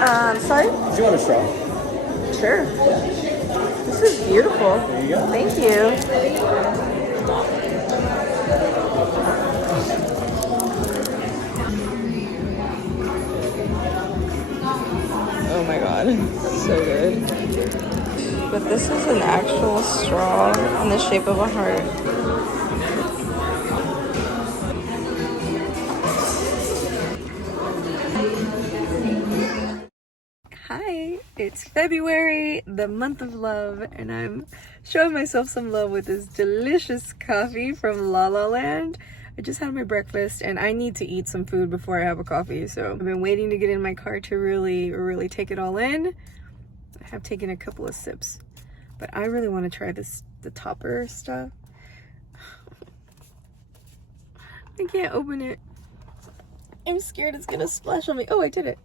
Sorry? Do you want a straw? Sure. This is beautiful. There you go. Thank you. Oh my god, so good. But this is an actual straw in the shape of a heart. Hi, it's February, the month of love, and I'm showing myself some love with this delicious coffee from La La Land. I just had my breakfast and I need to eat some food before I have a coffee, so I've been waiting to get in my car to really take it all in. I have taken a couple of sips, but I really want to try the topper stuff. I can't open it. I'm scared it's gonna splash on me. Oh, I did it.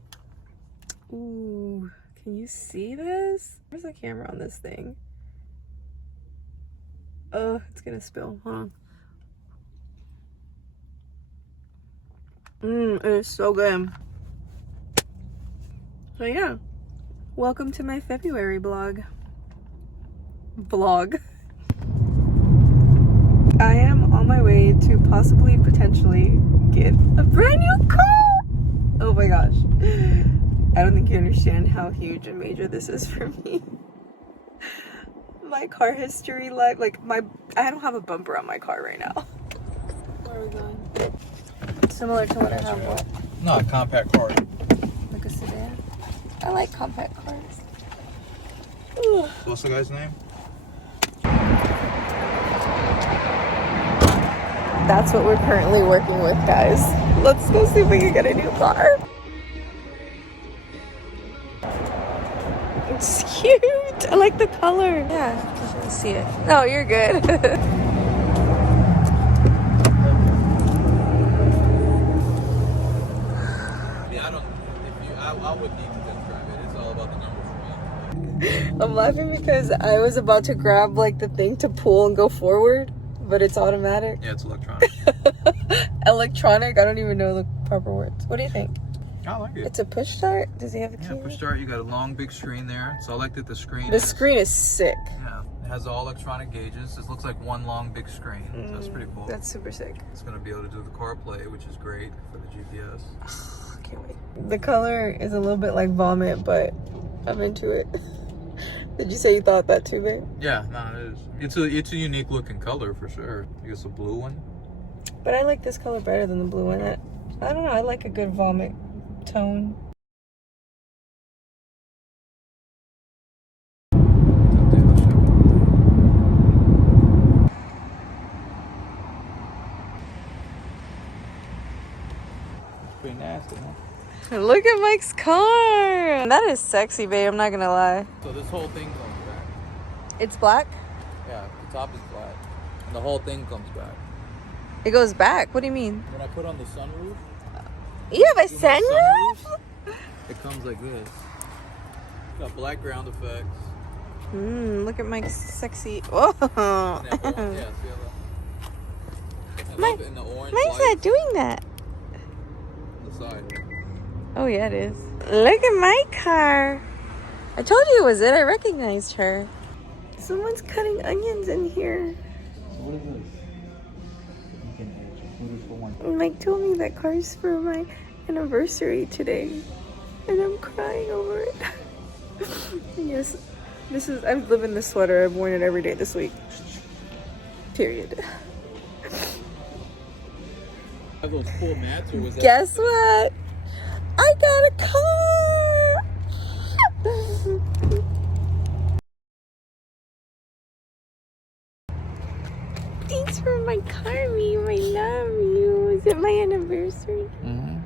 Ooh, can you see this? Where's the camera on this thing? Oh, it's gonna spill. Hold on. It is so good. So yeah, welcome to my February vlog. I am on my way to potentially get a brand new car. Oh my gosh. I don't think you understand how huge and major this is for me. My car history, I don't have a bumper on my car right now. Where are we going? Similar to what I have. What? No, a compact car. Like a sedan? I like compact cars. What's the guy's name? That's what we're currently working with, guys. Let's go see if we can get a new car. It's cute. I like the color. Yeah, you can see it. No, you're good. I would need to test drive it. It's all about the numbers for me. I'm laughing because I was about to grab the thing to pull and go forward, but it's automatic. Yeah, it's electronic. Electronic? I don't even know the proper words. What do you think? I like it. It's a push start? Does he have a key? Yeah, push start. You got a long, big screen there. So I like that the screen. The screen is sick. Yeah, it has all electronic gauges. It looks like one long, big screen. So that's pretty cool. That's super sick. It's gonna be able to do the CarPlay, which is great for the GPS. Can't wait. The color is a little bit like vomit, but I'm into it. Did you say you thought that too, babe? Yeah, no, it is. It's a unique looking color for sure. I guess a blue one. But I like this color better than the blue one. I don't know. I like a good vomit tone. It's pretty nasty, huh? Look at Mike's car. That is sexy, babe. I'm not gonna lie. So this whole thing comes back. It's black? Yeah, the top is black. And the whole thing comes back. It goes back? What do you mean? When I put on the sunroof, You have a sunroof? it comes like this. Got black ground effects. Look at Mike's sexy. Oh. Yeah, see how that? I love it in the orange Mike's light not doing that. on the side. Oh yeah, it is. Look at my car. I told you it was it. I recognized her. Someone's cutting onions in here. So what is this? Mike told me that car's for my anniversary today, and I'm crying over it. Yes, I've lived in this sweater. I've worn it every day this week. Period. Have those cool mats, or was that? Guess what? I got a car! Thanks for my car, Meme. I love you. Is it my anniversary? Mm-hmm.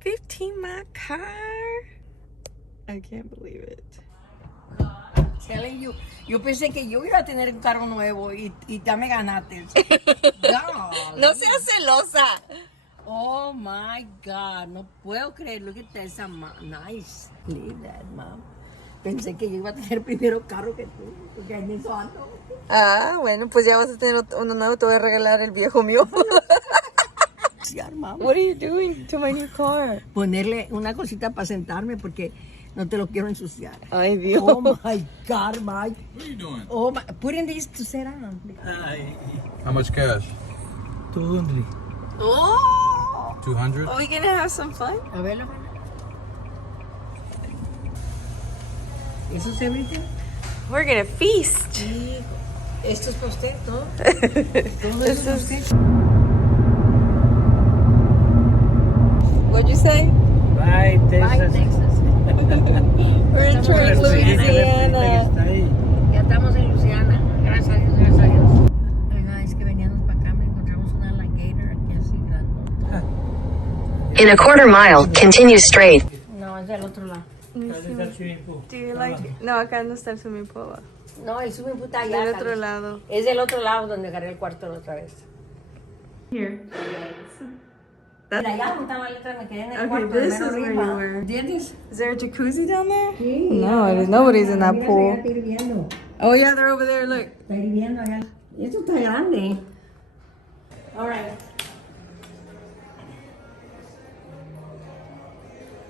15 my car. I can't believe it. Telling you, yo pensé que yo iba a tener un carro nuevo y ya me ganaste. No, No seas celosa. Oh my God, no puedo creer. Look at that, esa nice. Look at that, mom. Pensé que yo iba a tener primero carro que tú, porque en eso ando. Ah, bueno, pues ya vas a tener uno nuevo. Te voy a regalar el viejo mío. What are you doing to my new car? Ponerle una cosita para sentarme porque no te lo quiero ensuciar. Ay, Dios. Oh my God, Mike. What are you doing? Oh my, putting these to sit on. How much cash? 200. Oh, 200? are we gonna have some fun? A verlo, ¿Eso es everything? We're gonna feast. Sí. Esto es para usted, todo. Todo This eso es is- para usted. What'd you say? Bye, Bye, Texas. Texas. We're in Church, Louisiana. Ya estamos en Luisiana. Gracias a Dios, gracias a Dios. Oiga, es que veníamos para acá, me encontramos una alligator aquí así grandota. In a quarter mile, continue straight. No, es del otro lado. Do you like? No, acá no está el swimming pool. No, el swimming pool está allá. Del otro Carlos. lado. Es del otro lado donde agarré el cuarto la otra vez. Here. Mira, allá donde estaba la letra me quedé en el Okay, cuarto. this mero is where arriba. you were. ¿Entiendes? Is there a jacuzzi down there? Sí. No, there's nobody's in that Mira, pool. ya está hirviendo. Oh yeah, they're over there. Look. Está hirviendo allá. Esto está grande. All right.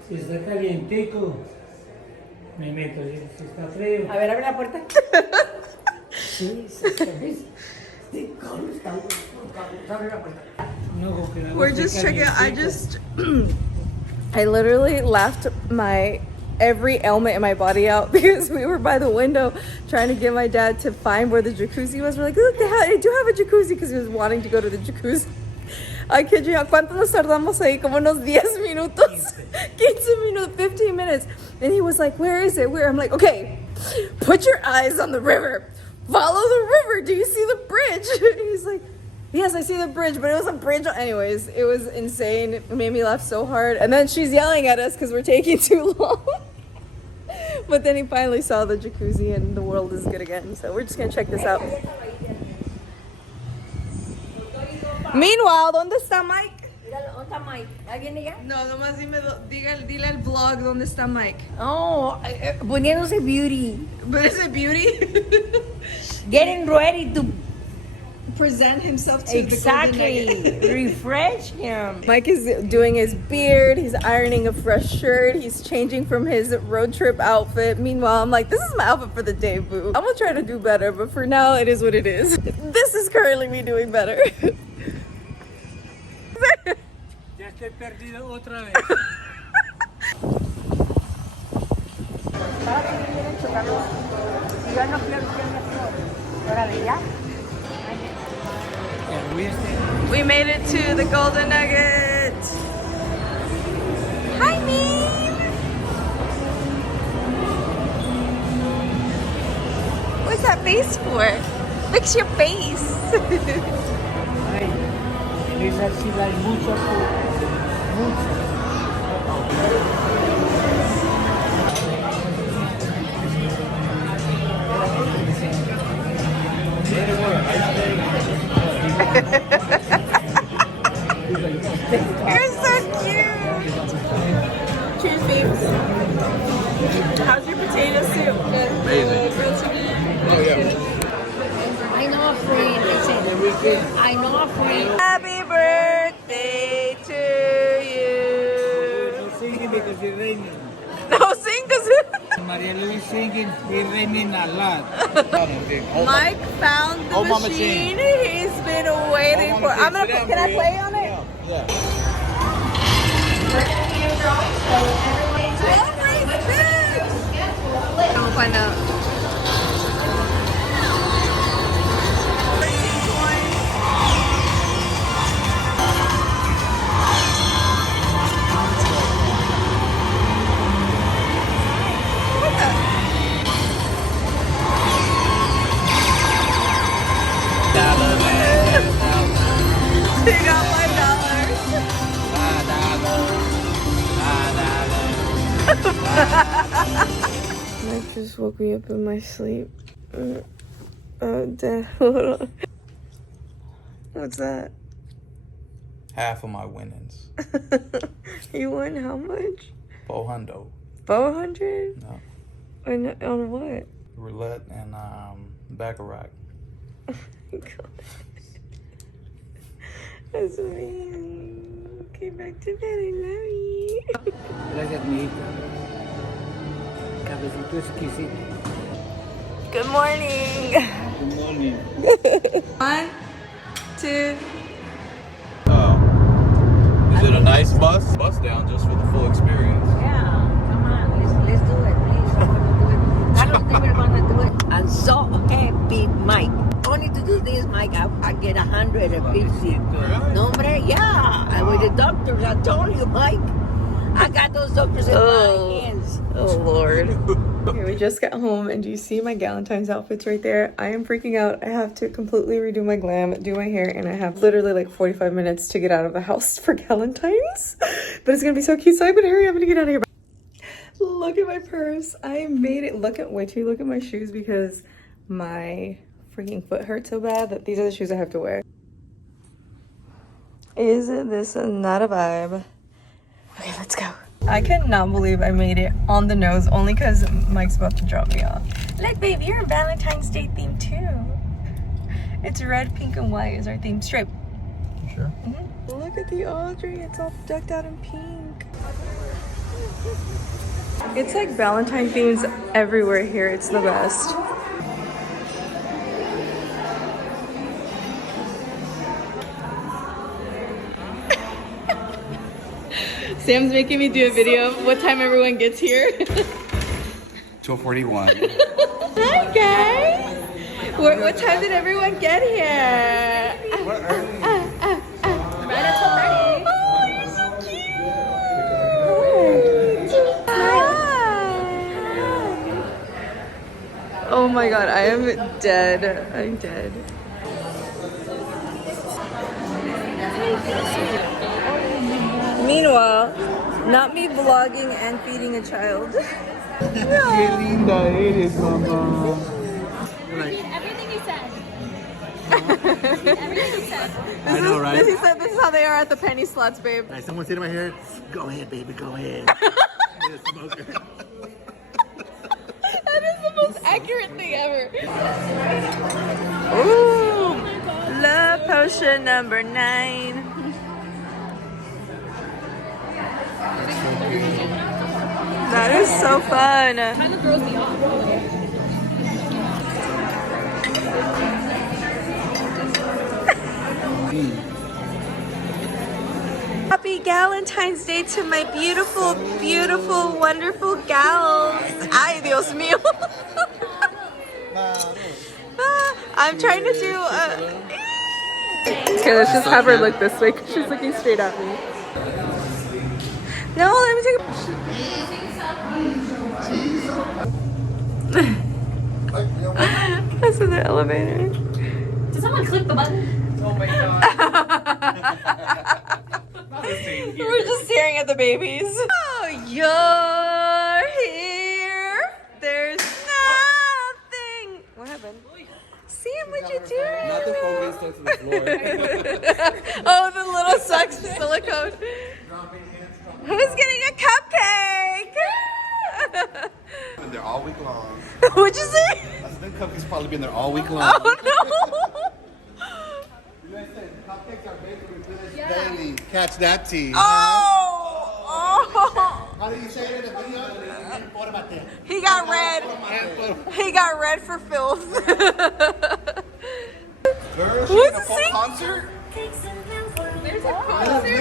Si está calientico, me meto. Si está frío, A ver, abre la puerta. Sí, sí, sí. Sí, Carlos, está Carlos, abre la puerta. no, porque la We're noche just checking. I calientico. just. I literally left my every ailment in my body out because we were by the window trying to get my dad to find where the jacuzzi was. We're like, look, they do have a jacuzzi because he was wanting to go to the jacuzzi. I kid you not. ¿Cuánto nos tardamos ahí? Como unos 10 minutos. 15 minutes, 15 minutes. And he was like, where is it? Where? I'm like, okay, put your eyes on the river. Follow the river. Do you see the bridge? He's like, yes, I see the bridge, but it was a bridge. Anyways, it was insane. It made me laugh so hard. And then she's yelling at us because we're taking too long. But then he finally saw the jacuzzi and the world is good again. So we're just going to check this out. Meanwhile, ¿dónde está Mike? Míralo, ¿dónde está Mike? ¿Ya viene ya? No, nomás dile al vlog dónde está Mike. Oh, poniéndose beauty. But is it beauty? Getting ready to Present himself to exactly the Golden Nugget. refresh him. Mike is doing his beard. He's ironing a fresh shirt. He's changing from his road trip outfit. Meanwhile, I'm like, this is my outfit for the day, boo. I'm gonna try to do better, but for now, it is what it is. This is currently me doing better. Ya estoy perdido otra vez. Yo no quiero que órale, ya. We made it to the Golden Nugget. Hi, Meme. What's that face for? Fix your face. Ay, en esa ciudad hay mucho mucho. You're so cute. Cheers, babes. How's your potato soup? Amazing. Oh, yeah. I know a friend. Listen, I know a friend. Happy birthday to you. No singing because it's raining. No, sing because Maria Louise singing, it's raining a lot. Mike found the Hold my machine. machine. He's been waiting for. I'm gonna. Can I play on it? Yeah. Oh my goodness! I'll find out. He got $5. Mike just woke me up in my sleep. Oh, Dad, hold on. What's that? half of my winnings. You won how much? 400. 400? No. On what? Roulette and baccarat. Oh my god. That's mean. Okay, back to bed. I love you. Gracias, mijita. Cabecito exquisito. Good morning. Good morning. 1, 2. Is it a nice bus? Bus down just for the full experience. Yeah, come on, let's do it, please. I want to do it. I don't think we're gonna do it. I'm so happy, Mike. Only to do this, Mike, I get 150. No, hombre, yeah. With the doctors, I told you, Mike. I got those doctors in my hands. Oh Lord. Okay, we just got home and do you see my Galentine's outfits right there? I am freaking out. I have to completely redo my glam, do my hair, and I have literally like 45 minutes to get out of the house for Galentine's. But it's gonna be so cute, so I'm gonna hurry up and get out of here. Look at my purse. I made it. Wait till you look at my shoes because my freaking foot hurts so bad that these are the shoes I have to wear. Isn't this not a vibe? Okay, let's go. I cannot believe I made it on the nose only because Mike's about to drop me off. Look, babe, you're in Valentine's Day theme too. It's red, pink, and white is our theme. Stripe. Sure. Look at the Audrey. It's all decked out in pink. It's like Valentine themes everywhere here. It's the best. Sam's making me do a video of what time everyone gets here. 12:41. Hi guys! What time did everyone get here? We're early. Right at 12:30. Oh, you're so cute! Hi! Oh my god, I am dead. I'm dead. Meanwhile, not me vlogging and feeding a child. Qué linda eres, mamá. Everything he said. Everything he said. I know, right? This is how they are at the penny slots, babe. Like someone said in my hair, go ahead, baby, go ahead. That is the most accurate thing ever. Ooh, love potion number 9. That is so fun. Kind of throws me off. Happy Galentine's Day to my beautiful, beautiful, wonderful gals. Ay, Dios mío. I'm trying to do Okay, let's just have her look this way because she's looking straight at me. No, let me take a... That's in the elevator. Did someone click the button? Oh my god. We're just staring at the babies. Oh, you're here. There's nothing. What happened? Sam, what you doing? Not the phone gets stuck to the floor. Oh, the little sucks silicone. Who's getting a cupcake? They're all week long. What'd you say? Them cupcakes probably been there all week long. Oh no! Listen, cupcakes are baked with goodness daily. Catch that tea. Oh! How do you say it in the video? He got red. He got red for filth. Girl, she Who's in a full singing? concert? There's a concert.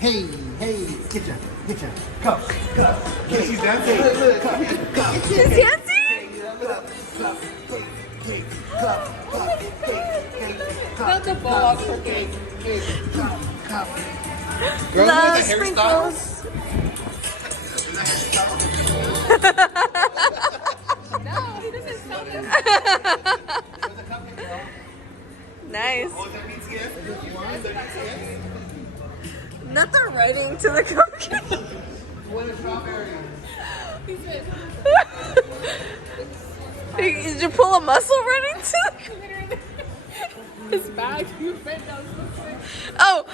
Hey, get ya, cup. She's dancing. She's dancing? Not the ball for cake. Love sprinkles. No, he doesn't sound good. Nice. Not the writing to the cupcake. Did you pull a muscle running to the His bag. You bent down. Oh!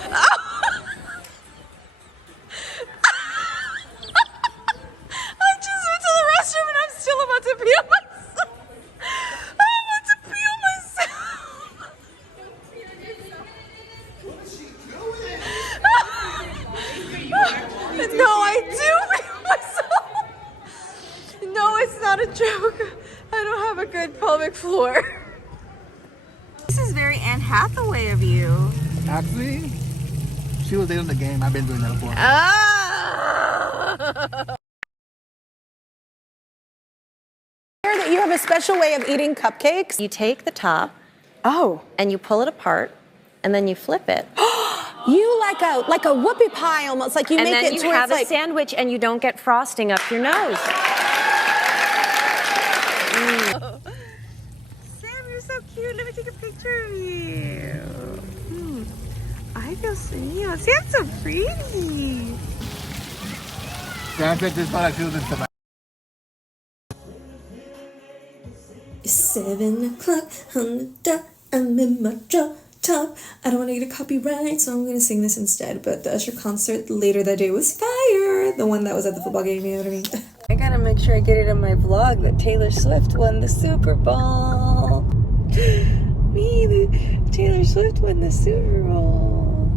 I just went to the restroom and I'm still about to pee on myself. I'm about to pee on myself. No, I do pee on myself. No, it's not a joke. I don't have a good pelvic floor. This is very Anne Hathaway of you. Actually, she was late on the game. I've been doing that before. That you have a special way of eating cupcakes. You take the top Oh, and you pull it apart and then you flip it. you like a whoopie pie almost, like you And make then it you to where have it's a like sandwich and you don't get frosting up your nose. Sam, you're so cute. Let me take a picture of you. I feel so, Sam's so pretty. Sam said this felt like she was in Savannah. 7 o'clock on the dot, I'm in my drop top. I don't want to get a copyright, so I'm going to sing this instead. But the Usher concert later that day was fire. The one that was at the football game, you know what I mean? I gotta make sure I get it in my vlog that Taylor Swift won the Super Bowl. Taylor Swift won the Super Bowl.